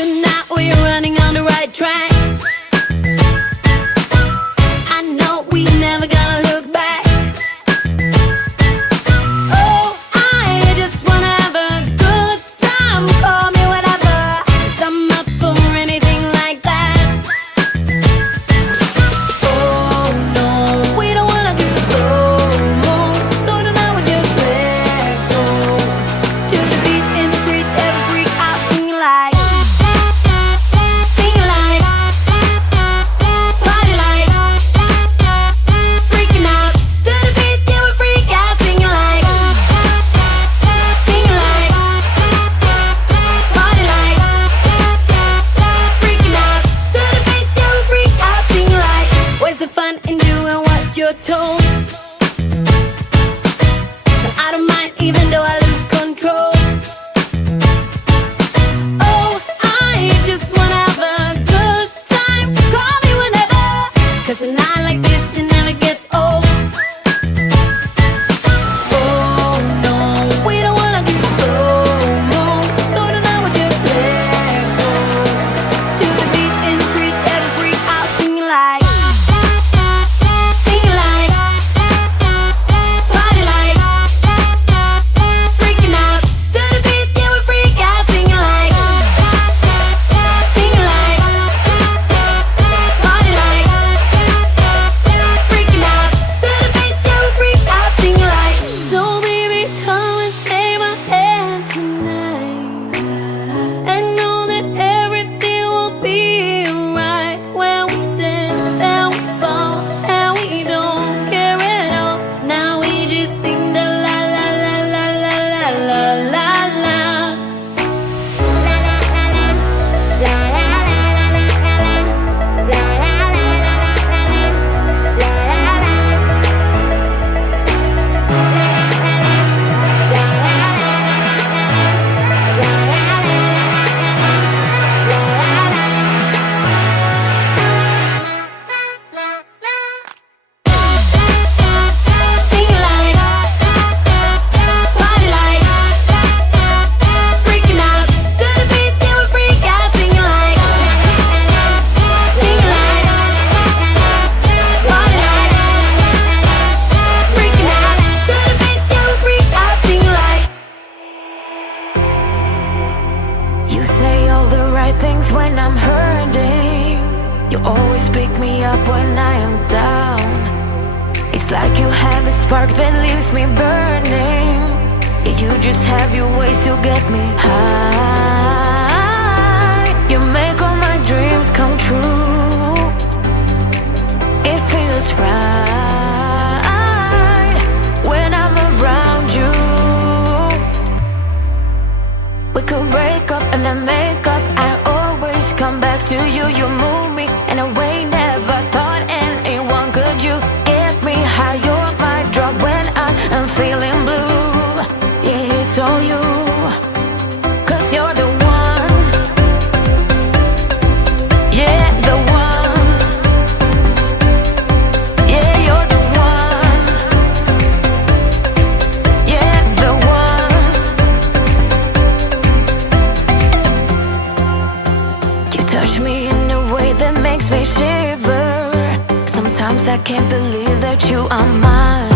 Tonight we're running on the right track. I know we never gonna look back. Oh, I just wanna have a good time. Call me whatever, 'cause I'm up for anything like that. Oh no, we don't wanna do slow-mo, so tonight we just let go. To the beat in the streets, every freak out singing like, singing like, party like, freaking out. To the beat, yeah, we freak out singing like, singing like, party like, freaking out. To the beat, yeah, we freak out singing like. Where's the fun in doing what you're told? But I don't mind even though I lose control. Oh, I just wanna have a good time, so call me whenever, 'cause a night like this, it never gets old. Oh no, we don't wanna do slow-mo, so tonight we just let go. To the beat in the street, every freak out singing like, singing like, party like, freaking out. To the beat, yeah, we freak out singing like, singing like, party like, freaking out. To the beat, yeah, we freak out singing like. So baby, come and take my hand tonight, and know that everything will be alright when we dance and we fall and we don't care at all. Now we just sing the la la la la la la la la la. Singing like, party like, freaking out. To the beat, yeah, we freak out singing like, singing like, party like, freaking out. To the beat, yeah, we freak out singing like. You say all the right things when I'm hurting. You always pick me up when I am down. It's like you have a spark that leaves me burning. Yeah, you just have your ways to get me high. You make all my dreams come true. It feels right when I'm around you. We could break up and then make up. I always come back to you. You move me in a way never thought anyone could. You get me high. You're my drug when I am feeling blue. Yeah, it's all you, 'cause you're the one. Yeah, the one. Yeah, you're the one. Yeah, the one. You touch me in a way that makes me shiver. Sometimes I can't believe that you are mine.